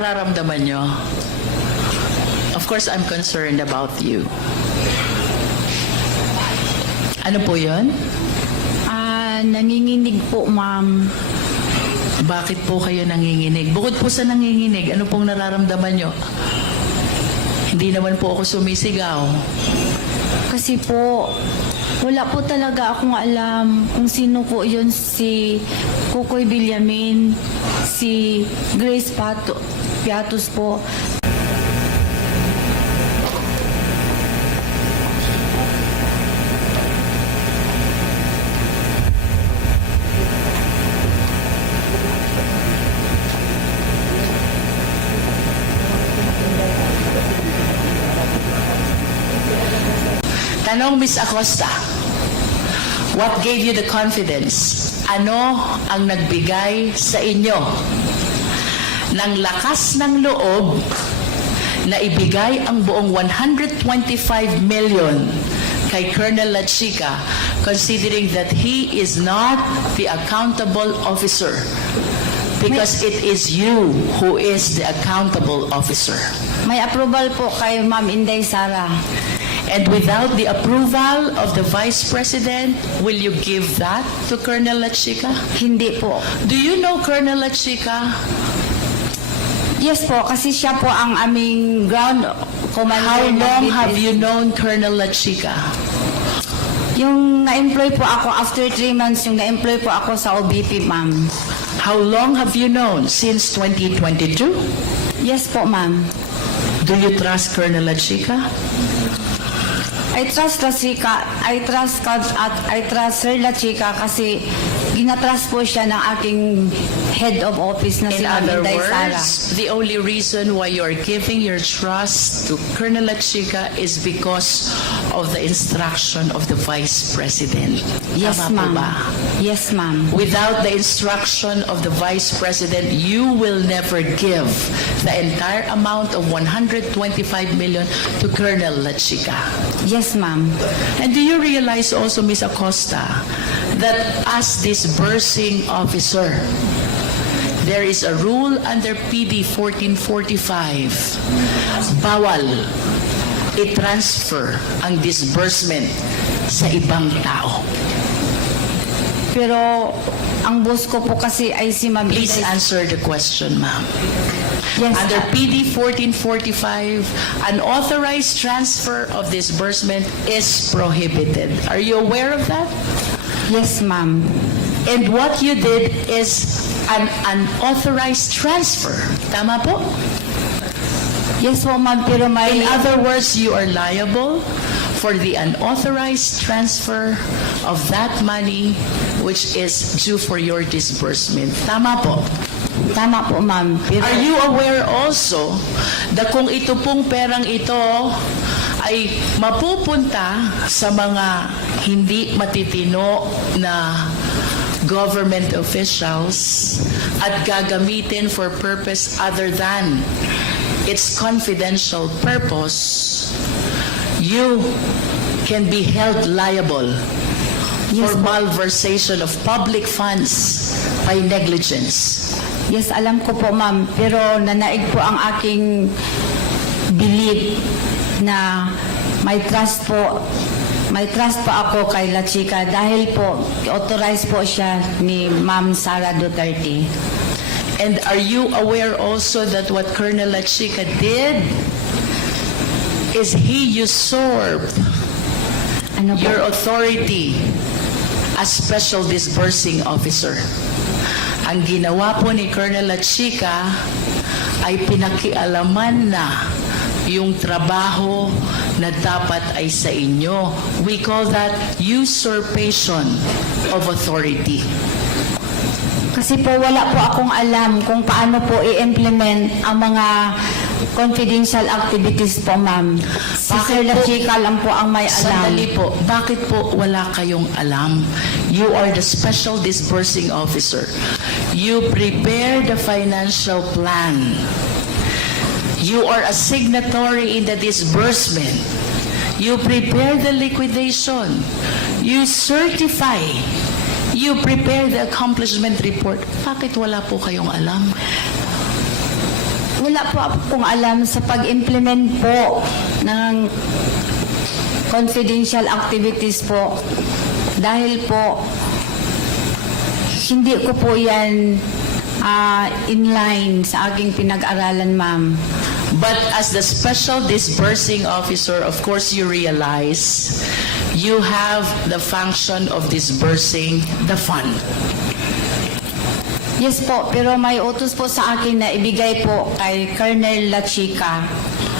nararamdaman nyo? Of course, I'm concerned about you. Ano po yun? Nanginginig po, ma'am. Bakit po kayo nanginginig? Bukod po sa nanginginig, ano pong nararamdaman nyo? Hindi naman po ako sumisigaw. Kasi po, wala po talaga akong alam kung sino po yun, si Kukoy Villamin, si Grace Piatos po. Tanong, Miss Acosta, what gave you the confidence? Ano ang nagbigay sa inyo ng lakas ng loob na ibigay ang buong 125 million kay Colonel Lachica, considering that he is not the accountable officer? Because it is you who is the accountable officer. May approval po kay Ma'am Inday Sara. And without the approval of the Vice President, will you give that to Colonel Lachica? Hindi po. Do you know Colonel Lachica? Yes po, kasi siya po ang aming ground commander. How ng long BTS. have you known Colonel Lachica? Yung na-employ po ako after 3 months, yung na-employ po ako sa OBP, ma'am. How long have you known? Since 2022? Yes po, ma'am. Do you trust Colonel Lachica? I trust Lachica, I trust Sir Lachica kasi ginatrust po siya ng aking head of office na si In Ma'am other Inday Sara. words, the only reason why you're giving your trust to Colonel Lachica is because of the instruction of the Vice President. Yes, Tama po ma'am. ba? Yes, ma'am. Without the instruction of the Vice President, you will never give the entire amount of 125 million to Colonel Lachica. Yes, ma'am. And do you realize also, Ms. Acosta, that as disbursing officer, there is a rule under PD 1445. Bawal i-transfer ang disbursement sa ibang tao. Pero ang boss ko po kasi ay si Ma'am Please Inday. answer the question, ma'am. Yes, Under PD 1445, an authorized transfer of disbursement is prohibited. Are you aware of that? yes, ma'am. And what you did is an unauthorized transfer. Tama po? Yes po, ma'am, pero may... In other words, you are liable for the unauthorized transfer of that money which is due for your disbursement. Tama po? Tama po, ma'am. Pero, Are you aware also na kung ito pong perang ito ay mapupunta sa mga hindi matitino na government officials at gagamitin for purpose other than its confidential purpose, you can be held liable Yes, for po. malversation of public funds by negligence. yes, alam ko po, ma'am. Pero nanaig po ang aking belief na may trust po ako kay Lachica dahil po authorized po siya ni Ma'am Sara Duterte. And are you aware also that what Colonel Lachica did is he usurped Ano po? your authority as special disbursing officer? Ang ginawa po ni Colonel Lachica ay pinakialaman na yung trabaho na dapat ay sa inyo. We call that usurpation of authority. Kasi po wala po akong alam kung paano po i-implement ang mga confidential activities po, ma'am. Si Bakit Sir po? Lachica lang po ang may alam. Sandali po, bakit po wala kayong alam? You are the special disbursing officer. You prepare the financial plan. You are a signatory in the disbursement. You prepare the liquidation. You certify. You prepare the accomplishment report. Bakit wala po kayong alam? wala po akong alam sa pag-implement po ng confidential activities po. Dahil po, hindi ko po yan in line sa aking pinag-aralan, ma'am. But as the special disbursing officer, of course you realize you have the function of disbursing the fund. Yes po, pero may utos po sa akin na ibigay po kay Colonel La Chica.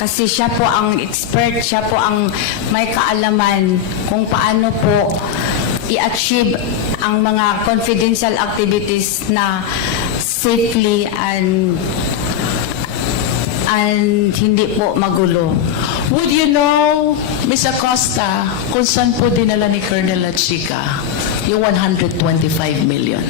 Kasi siya po ang expert, siya po ang may kaalaman kung paano po i-achieve ang mga confidential activities na safely and hindi po magulo. Would you know, Ms. Acosta, kung saan po dinala ni Colonel La Chica yung 125 million?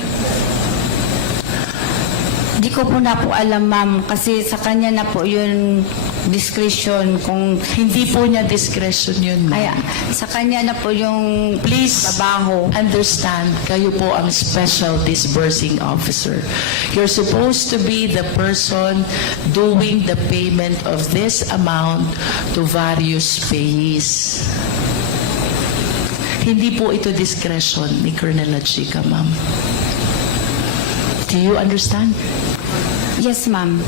Di ko po na po alam, ma'am, kasi sa kanya na po yung discretion kung Hindi po niya discretion yun, ay, ma'am. sa kanya na po yung Please trabaho. understand, kayo po ang special disbursing officer. You're supposed to be the person doing the payment of this amount to various payees. Hindi po ito discretion ni Colonel La Chica, ma'am. Do you understand? Yes, ma'am.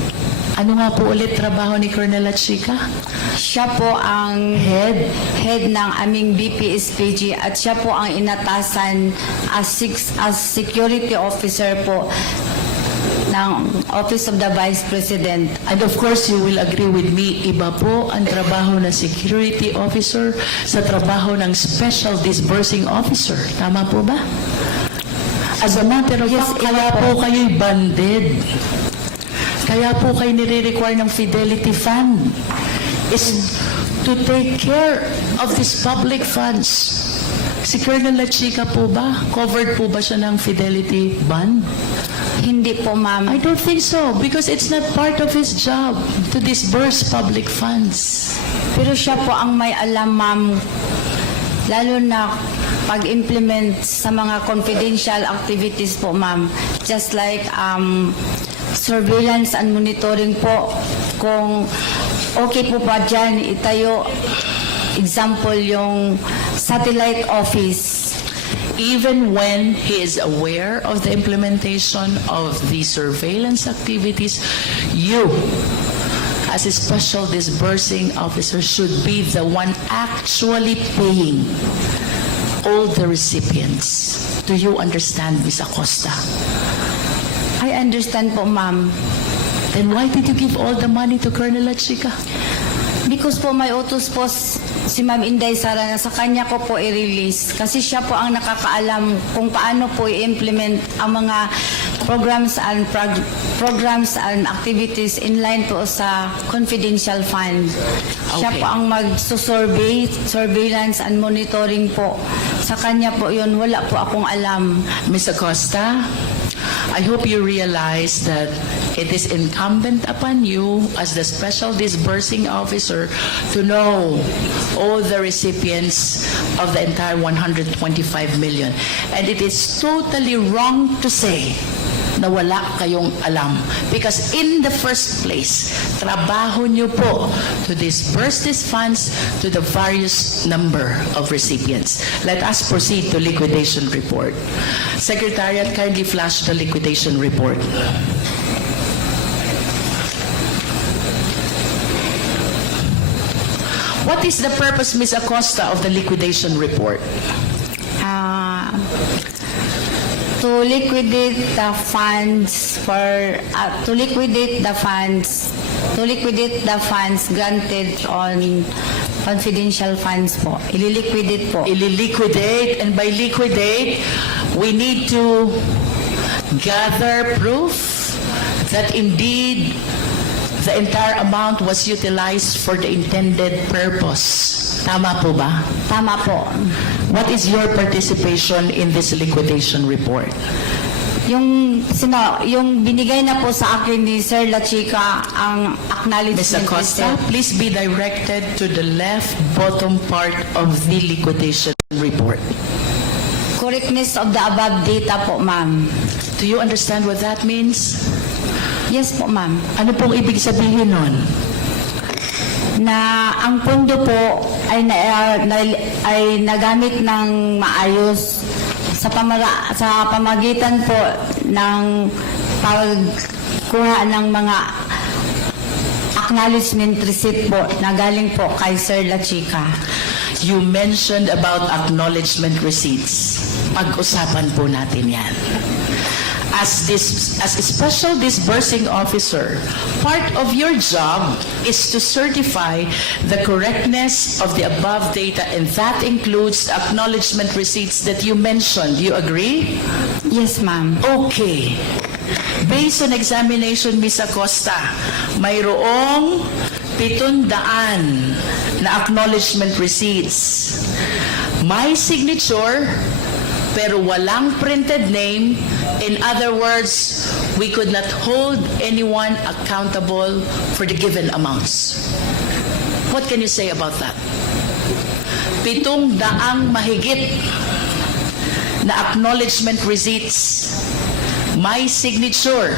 Ano nga po ulit trabaho ni Colonel La Chica? Siya po ang head ng aming BPSPG at siya po ang inatasan as security officer po ng Office of the Vice President. And of course, you will agree with me, iba po ang trabaho ng security officer sa trabaho ng special disbursing officer. Tama po ba? As a matter of Yes, fact, iba kaya po. po kayo'y banded. Kaya po kayo nire-require ng Fidelity Fund is to take care of these public funds. Si Colonel La Chica po ba? Covered po ba siya ng Fidelity Bond? Hindi po, ma'am. I don't think so because it's not part of his job to disburse public funds. Pero siya po ang may alam, ma'am, lalo na pag-implement sa mga confidential activities po, ma'am. Just like surveillance and monitoring po. Kung okay po ba dyan, itayo, example, yung satellite office. Even when he is aware of the implementation of the surveillance activities, you, as a special disbursing officer, should be the one actually paying all the recipients. Do you understand, Ms. Acosta? I understand po, ma'am. Then why did you give all the money to Colonel La Chica? Because po may utos po si Ma'am Inday Sara na sa kanya ko po i-release. Kasi siya po ang nakakaalam kung paano po i-implement ang mga programs and activities in line po sa confidential fund. Siya Okay. po ang mag-survey, surveillance and monitoring po. Sa kanya po yun, wala po akong alam. Ms. Acosta, I hope you realize that it is incumbent upon you as the special disbursing officer to know all the recipients of the entire 125 million. And it is totally wrong to say na wala kayong alam. Because in the first place, trabaho nyo po to disperse these funds to the various number of recipients. Let us proceed to liquidation report. Secretariat, kindly flash the liquidation report. What is the purpose, Ms. Acosta, of the liquidation report? To liquidate the funds granted on confidential funds po. Ililiquidate po. Ililiquidate, and by liquidate, we need to gather proof that indeed the entire amount was utilized for the intended purpose. Tama po ba? Tama po. What is your participation in this liquidation report? Yung binigay na po sa akin ni Sir La Chica ang Ms. acknowledgement. Acosta, please be directed to the left bottom part of the liquidation report. Correctness of the above data po, ma'am. Do you understand what that means? Yes po, ma'am. Ano pong ibig sabihin nun? Na ang pondo po ay nagamit ng maayos sa pamagitan po ng pagkuha ng mga acknowledgement receipt po na galing po kay Sir La Chica. You mentioned about acknowledgement receipts. Pag-usapan po natin yan. As a special disbursing officer, part of your job is to certify the correctness of the above data, and that includes the acknowledgement receipts that you mentioned. Do you agree? Yes, ma'am. Okay. Based on examination, Ms. Acosta, mayroong 700 na acknowledgement receipts. May signature, pero walang printed name. In other words, we could not hold anyone accountable for the given amounts. What can you say about that? 700 mahigit na acknowledgement receipts. May signature,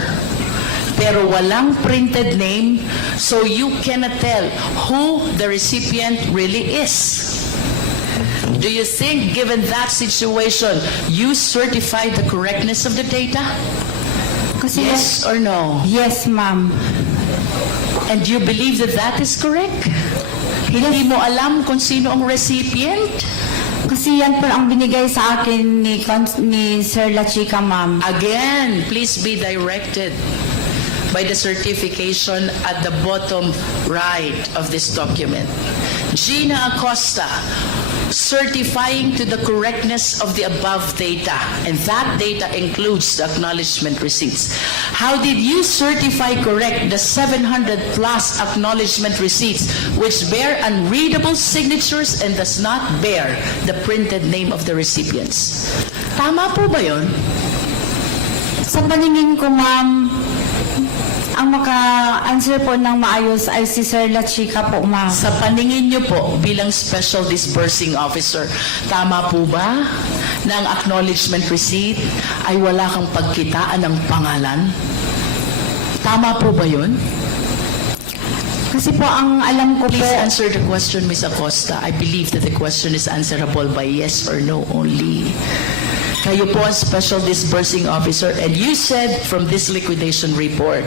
pero walang printed name, so you cannot tell who the recipient really is. Do you think, given that situation, you certified the correctness of the data? Kasi Yes or no? Yes, ma'am. And you believe that that is correct? Hindi mo alam kung sino ang recipient? Kasi yan po ang binigay sa akin ni Sir La Chica, ma'am. Again, please be directed by the certification at the bottom right of this document. Gina Acosta, certifying to the correctness of the above data, and that data includes the acknowledgement receipts. How did you certify correct the 700 plus acknowledgement receipts which bear unreadable signatures and does not bear the printed name of the recipients? Tama po ba yun? Sa paningin ko, ma'am, ang maka-answer po ng maayos ay si Sir La Chica po, ma'am. Sa paningin niyo po bilang Special Disbursing Officer, tama po ba na ang acknowledgement receipt ay wala kang pagkitaan ng pangalan? Tama po ba yun? Kasi po ang alam ko po, Please answer the question, Ms. Acosta. I believe that the question is answerable by yes or no only. Kayo po ang Special Disbursing Officer, and you said from this liquidation report,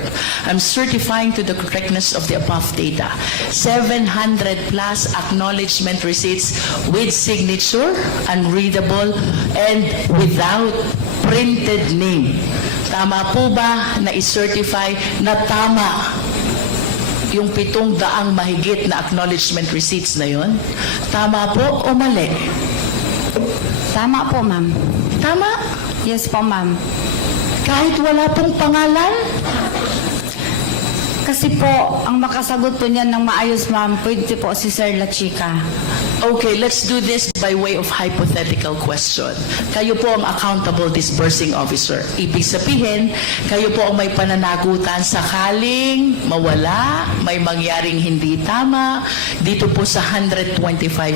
I'm certifying to the correctness of the above data. 700 plus acknowledgement receipts with signature, unreadable, and without printed name. Tama po ba na i-certify na tama yung 700 mahigit na acknowledgement receipts na yon? Tama po o mali? tama po, ma'am. Tama? Yes po, ma'am. Kahit wala pong pangalan? Kasi po, ang makasagot po niyan ng maayos, ma'am, pwede po si Sir La Chica. Okay, let's do this by way of hypothetical question. Kayo po ang accountable disbursing officer. Ibig sabihin, kayo po ang may pananagutan sakaling mawala, may mangyaring hindi tama, dito po sa 125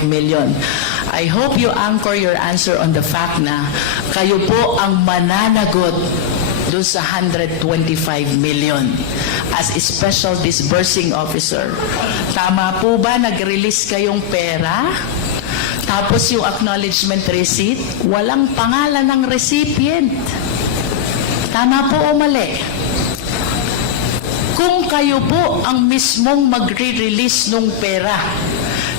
million. I hope you anchor your answer on the fact na kayo po ang mananagot doon sa 125 million as a special disbursing officer. Tama po ba nag-release kayong pera? Tapos yung acknowledgement receipt, walang pangalan ng recipient. Tama po o mali? Kung kayo po ang mismong magre-release ng pera,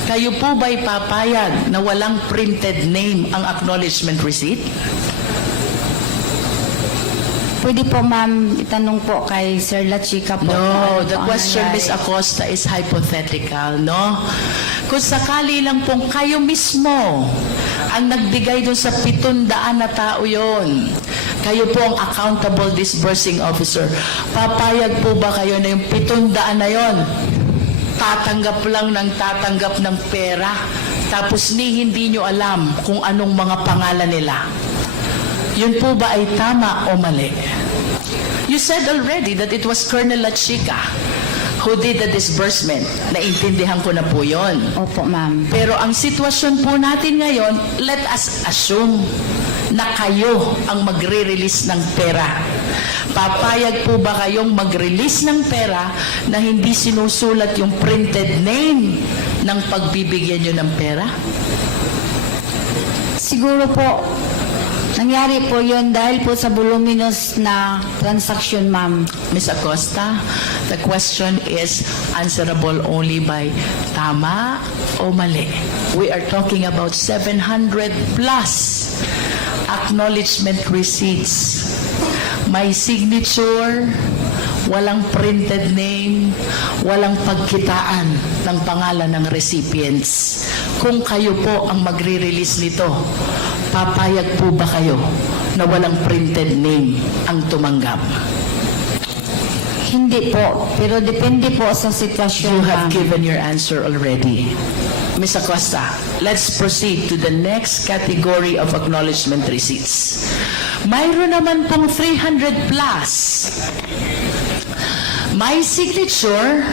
kayo po ba'y papayag na walang printed name ang acknowledgement receipt? Pwede po, ma'am, itanong po kay Sir La Chica po. No, Ano the po ang question, nangyari. Ms. Acosta, is hypothetical, no? Kung sakali lang pong kayo mismo ang nagbigay doon sa 700 na tao yon, kayo po ang accountable disbursing officer, papayag po ba kayo na yung 700 na yon, tatanggap lang ng tatanggap ng pera, tapos hindi nyo alam kung anong mga pangalan nila? Yun po ba ay tama o mali? You said already that it was Colonel La Chica who did the disbursement. Naintindihan ko na po yun. Opo, ma'am. Pero ang sitwasyon po natin ngayon, let us assume na kayo ang magre-release ng pera. Papayag po ba kayong mag-release ng pera na hindi sinusulat yung printed name ng pagbibigyan nyo ng pera? Siguro po, nangyari po yun dahil po sa voluminous na transaction, ma'am. Ms. Acosta, the question is answerable only by tama o mali. We are talking about 700 plus acknowledgement receipts. May signature, walang printed name, walang pagkitaan ng pangalan ng recipients. Kung kayo po ang magre-release nito, papayag po ba kayo na walang printed name ang tumanggap? Hindi po, pero depende po sa sitwasyon, You have ma'am. given your answer already. Ms. Acosta, let's proceed to the next category of acknowledgement receipts. Mayroon naman pong 300 plus. May signature,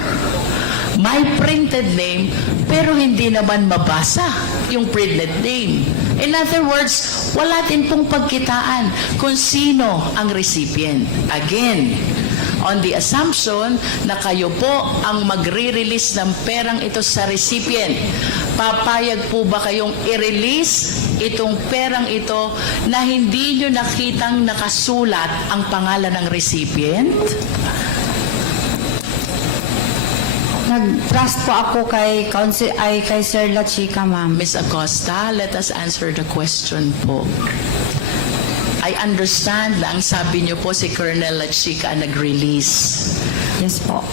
may printed name, pero hindi naman mabasa yung printed name. In other words, wala din pong pagkitaan kung sino ang recipient. Again, on the assumption na kayo po ang magre-release ng perang ito sa recipient, papayag po ba kayong i-release itong perang ito na hindi nyo nakitang nakasulat ang pangalan ng recipient? Nag-trust po ako kay kay Sir La Chica, ma'am. Ms. Acosta, let us answer the question po. I understand na ang sabi niyo po si Colonel La Chica nag-release. Yes po.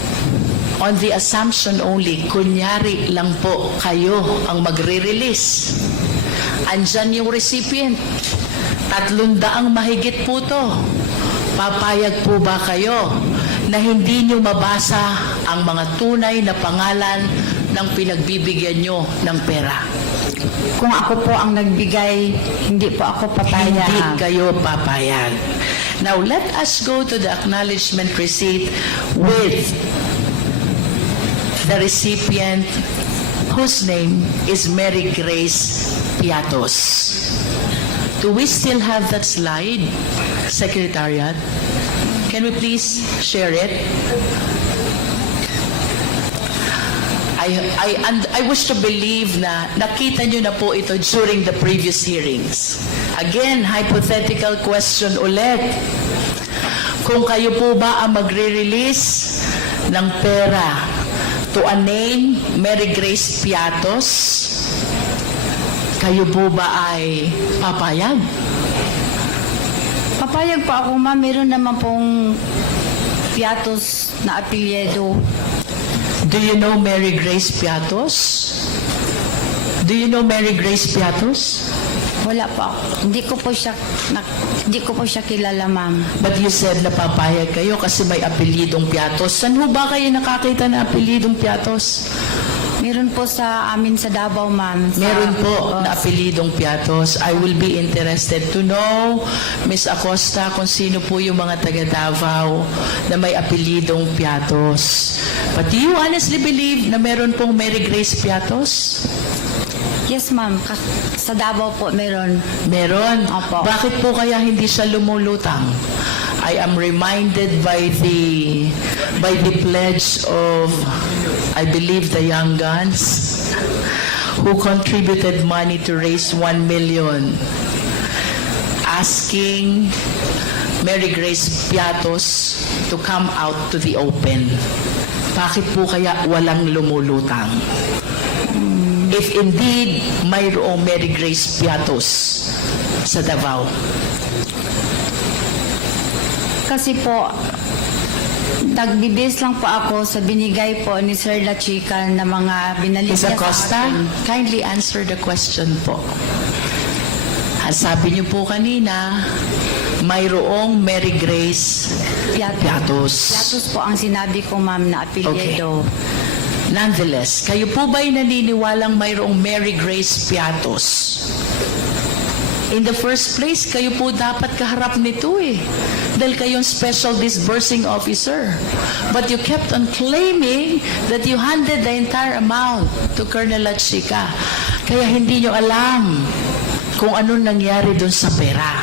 On the assumption only, kunyari lang po kayo ang magre-release. Andyan yung recipient. 300 mahigit po to. Papayag po ba kayo na hindi nyo mabasa ang mga tunay na pangalan ng pinagbibigyan nyo ng pera? Kung ako po ang nagbigay, hindi po ako papayag. Hindi kayo papayag. Now, let us go to the acknowledgement receipt with the recipient whose name is Mary Grace Piatos. Do we still have that slide, Secretariat? Can we please share it? I wish to believe na nakita nyo na po ito during the previous hearings. Again, hypothetical question ulit. Kung kayo po ba ang magre-release ng pera to a name, Mary Grace Piatos, kayo po ba ay papayag? Papayag po ako, ma'am. Meron naman pong Piatos na apelyido. Do you know Mary Grace Piatos? Do you know Mary Grace Piatos? Wala po ako. Hindi ko po siya kilala, ma'am. But you said na papayag kayo kasi may apelidong Piatos. Saan ho ba kayo nakakita na apelidong Piatos? Meron po sa amin sa Davao, ma'am. Meron po na apelidong Piatos. I will be interested to know, Ms. Acosta, kung sino po yung mga taga Davao na may apelidong Piatos. But do you honestly believe na meron pong Mary Grace Piatos? Yes, ma'am. Sa Davao po meron. Meron. Opo. Bakit po kaya hindi siya lumulutang? I am reminded by the pledge of, I believe, the Young Guns who contributed money to raise 1 million asking Mary Grace Piatos to come out to the open. Bakit po kaya walang lumulutang? If indeed mayroong Mary Grace Piatos sa Davao. Kasi po, nagbibis lang po ako sa binigay po ni Sir La Chica na mga binalik Ms. niya sa Acosta, akin. kindly answer the question po. Sabi niyo po kanina, mayroong Mary Grace Piatos. Piatos po ang sinabi ko, ma'am, na apelyido. Nonetheless, kayo po ba'y naniniwalang mayroong Mary Grace Piatos? In the first place, kayo po dapat kaharap nito eh. Dahil kayong special disbursing officer. But you kept on claiming that you handed the entire amount to Colonel La Chica. Kaya hindi nyo alam kung anong nangyari dun sa pera.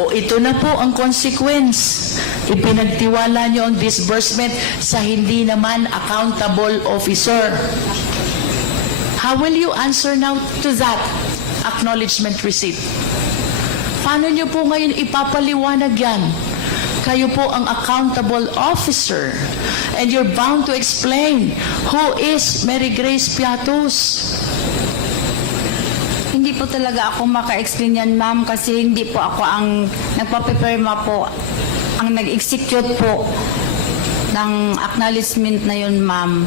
O ito na po ang consequence Ipinagtiwala nyo ang disbursement sa hindi naman accountable officer. How will you answer now to that acknowledgement receipt? Paano nyo po ngayon ipapaliwanag yan? Kayo po ang accountable officer and you're bound to explain who is Mary Grace Piatos. Hindi po talaga ako maka-explain yan, ma'am, kasi hindi po ako ang nagpapipirma po. Ang nag-execute po ng acknowledgement na yun, ma'am,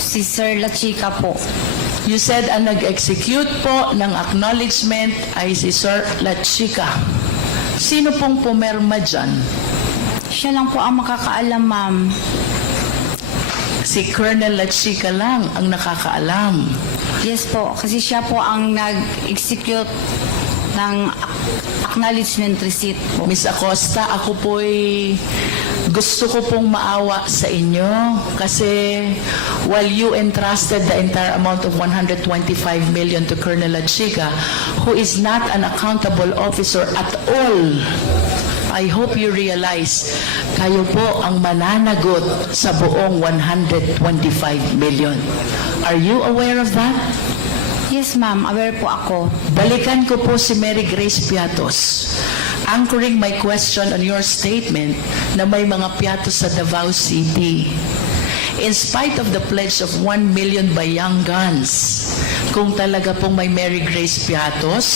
si Sir La Chica po. You said ang nag-execute po ng acknowledgement ay si Sir La Chica. Sino pong pumerma dyan? Siya lang po ang makakaalam, ma'am. Si Colonel La Chica lang ang nakakaalam. Yes po, kasi siya po ang nag-execute ng acknowledgement receipt po. Miss Acosta, ako po'y gusto ko pong maawa sa inyo kasi while you entrusted the entire amount of 125 million to Colonel La Chica, who is not an accountable officer at all, I hope you realize, kayo po ang mananagot sa buong 125 million. Are you aware of that? Yes, ma'am. Aware po ako. Balikan ko po si Mary Grace Piatos. Anchoring my question on your statement na may mga piatos sa Davao City. In spite of the pledge of 1 million by Young Guns, kung talaga pong may Mary Grace Piatos,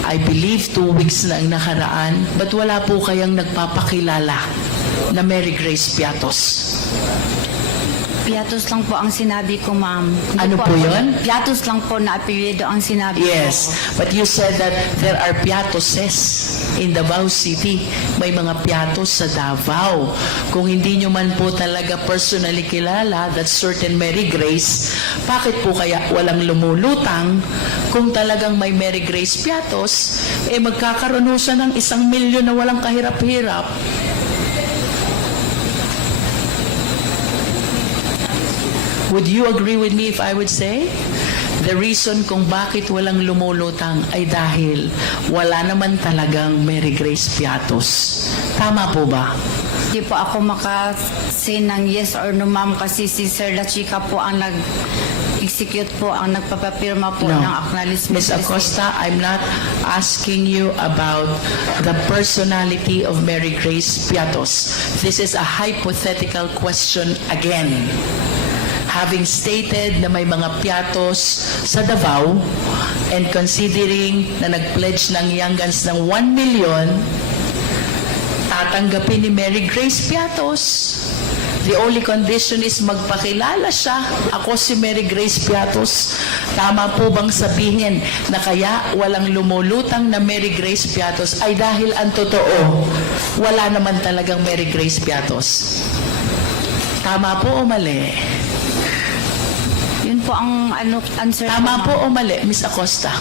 I believe 2 weeks na ang nakaraan, but wala po kayang nagpapakilala na Mary Grace Piatos. Piatos lang po ang sinabi ko, ma'am. Hindi Ano po ako- yun? Piatos lang po na apelyido ang sinabi Yes, ko. but you said that there are piatoses in Davao City. May mga piatos sa Davao. Kung hindi nyo man po talaga personally kilala that certain Mary Grace, bakit po kaya walang lumulutang? Kung talagang may Mary Grace piatos, magkakaroon ho siya ng 1 milyon na walang kahirap-hirap. Would you agree with me if I would say the reason kung bakit walang lumulutang ay dahil wala naman talagang Mary Grace Piatos? Tama po ba? Hindi po ako maka-say ng yes or no, ma'am, kasi si Sir La Chica po ang nag-execute po, ang nagpapapirma po ng acknowledgement. Ms. Acosta, I'm not asking you about the personality of Mary Grace Piatos. This is a hypothetical question again. Having stated na may mga piatos sa Davao and considering na nag-pledge ng Young Guns ng 1 million, tatanggapin ni Mary Grace Piatos. The only condition is magpakilala siya. Ako si Mary Grace Piatos. Tama po bang sabihin na kaya walang lumulutang na Mary Grace Piatos ay dahil ang totoo, wala naman talagang Mary Grace Piatos? Tama po o mali? Yun po ang answer Tama ko, po ma'am. o mali, Miss Acosta?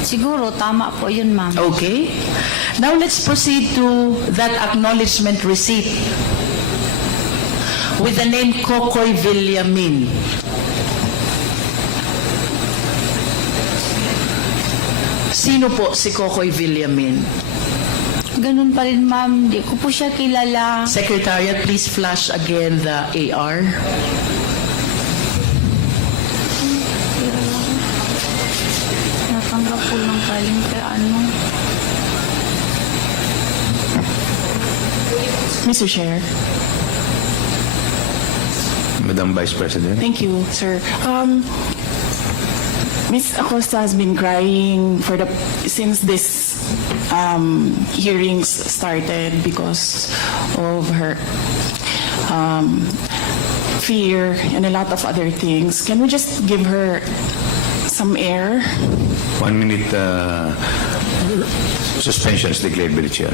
Siguro, tama po yun, ma'am. Okay. Now let's proceed to that acknowledgement receipt with the name Kokoy Villamin. Sino po si Kokoy Villamin? Ganun pa rin, ma'am. Hindi ko po siya kilala. Secretariat, please flash again the AR. Natanggap po lang galing kay ano. Mr. Chair. Madam Vice President. Thank you, sir. Ms. Acosta has been crying since this hearings started because of her fear and a lot of other things. Can we just give her some air? 1 minute suspension is declared by the chair.